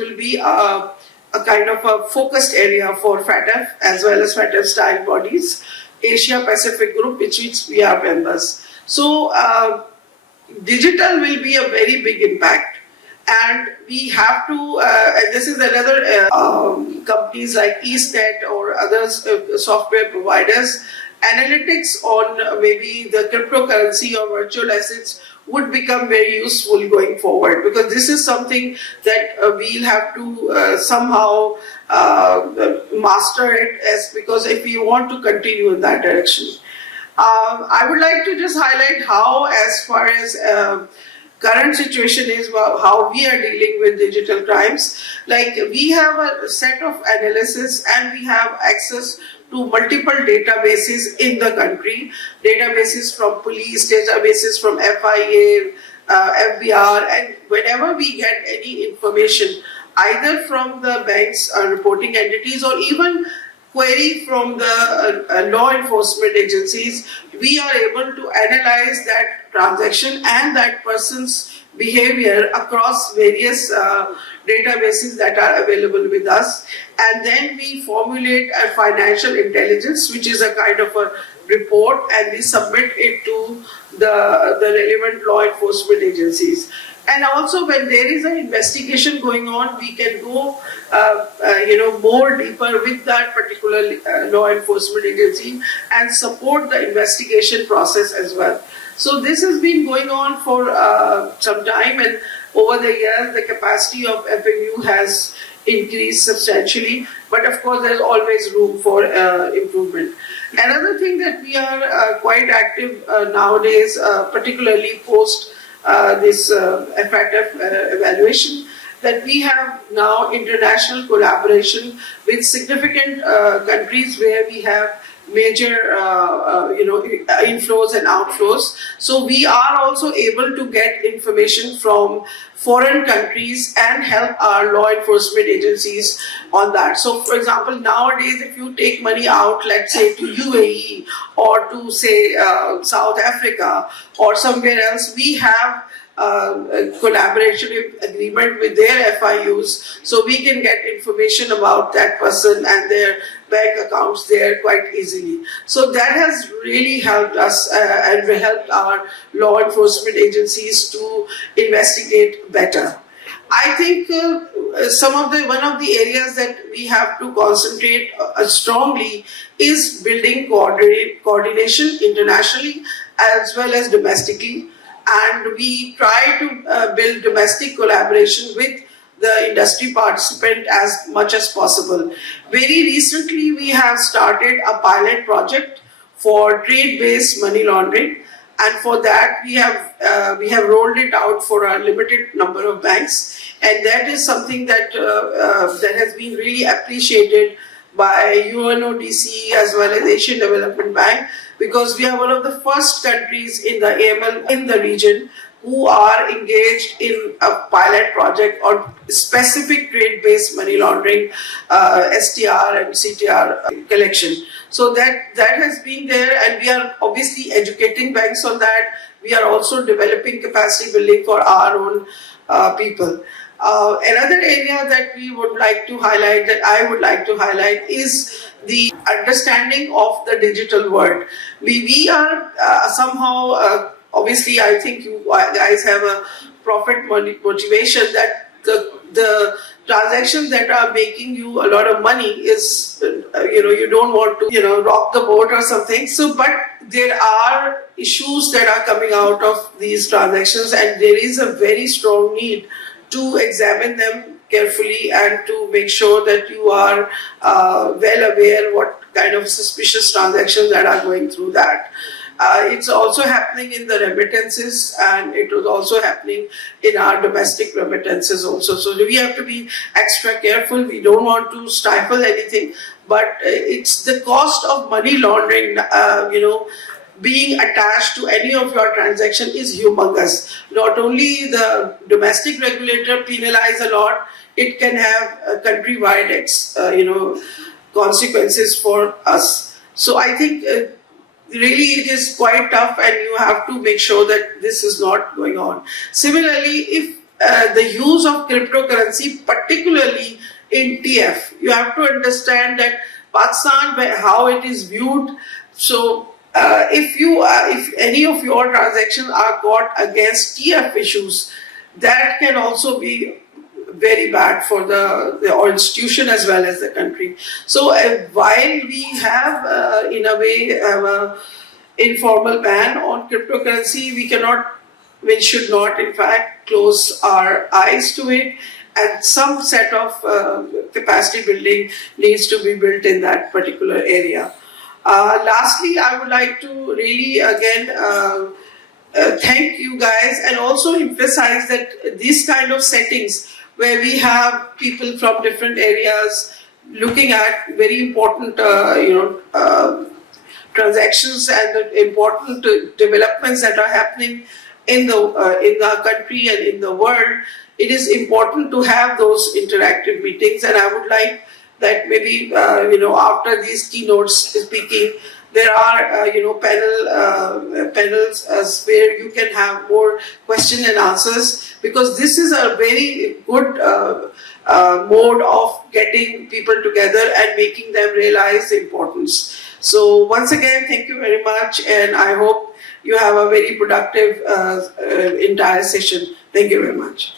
will be a kind of a focused area for FATF as well as FATF style bodies, Asia Pacific Group, which we are members. So digital will be a very big impact, and we have to, and this is another companies like EastNet or others software providers, analytics on maybe the cryptocurrency or virtual assets would become very useful going forward, because this is something that we'll have to somehow master it, because if we want to continue in that direction. I would like to just highlight how, as far as current situation is, how we are dealing with digital crimes. Like, we have a set of analysis and we have access to multiple databases in the country, databases from police, databases from FIA, FBR, and whenever we get any information, either from the bank's reporting entities or even query from the law enforcement agencies, we are able to analyze that transaction and that person's behavior across various databases that are available with us, and then we formulate a financial intelligence, which is a kind of a report, and we submit it to the relevant law enforcement agencies. And also, when there is an investigation going on, we can go more deeper with that particular law enforcement agency and support the investigation process as well. So this has been going on for some time, and over the years the capacity of FMU has increased substantially, but of course there's always room for improvement. Another thing that we are quite active nowadays, particularly post this FATF evaluation, that we have now international collaboration with significant countries where we have major inflows and outflows. So we are also able to get information from foreign countries and help our law enforcement agencies on that. So for example, nowadays if you take money out, let's say to UAE or to say South Africa or somewhere else, we have a collaboration agreement with their FIUs, so we can get information about that person and their bank accounts there quite easily. So that has really helped us and helped our law enforcement agencies to investigate better. I think one of the areas that we have to concentrate strongly is building coordination internationally as well as domestically. And we try to build domestic collaboration with the industry participant as much as possible. Very recently, we have started a pilot project for trade-based money laundering, and for that we have rolled it out for a limited number of banks, and that is something that that has been really appreciated by UNODC as well as Asian Development Bank, because we are one of the first countries in the AML in the region who are engaged in a pilot project on specific trade-based money laundering, STR and CTR collection. So that has been there, and we are obviously educating banks on that. We are also developing capacity building for our own people. Another area that we would like to highlight, that I would like to highlight, is the understanding of the digital world. We are somehow, obviously I think you guys have a profit motivation, that the transactions that are making you a lot of money is, you don't want to, rock the boat or something. So, but there are issues that are coming out of these transactions, and there is a very strong need to examine them carefully and to make sure that you are well aware what kind of suspicious transactions that are going through that. It's also happening in the remittances, and it was also happening in our domestic remittances also. So we have to be extra careful. We don't want to stifle anything, but it's the cost of money laundering, being attached to any of your transaction is humongous. Not only the domestic regulator penalize a lot, it can have countrywide consequences for us. So I think really it is quite tough, and you have to make sure that this is not going on. Similarly, if the use of cryptocurrency, particularly in TF. You have to understand that Pakistan, how it is viewed. So if any of your transactions are got against TF issues, that can also be very bad for the institution as well as the country. So while we have, in a way, an informal ban on cryptocurrency, we should not, in fact, close our eyes to it. And some set of capacity building needs to be built in that particular area. Lastly, I would like to really again thank you guys and also emphasize that these kind of settings where we have people from different areas looking at very important transactions and the important developments that are happening in our country and in the world, it is important to have those interactive meetings. And I would like that maybe after these keynotes speaking, there are panels where you can have more question and answers, because this is a very good mode of getting people together and making them realize the importance. So once again, thank you very much, and I hope you have a very productive entire session. Thank you very much.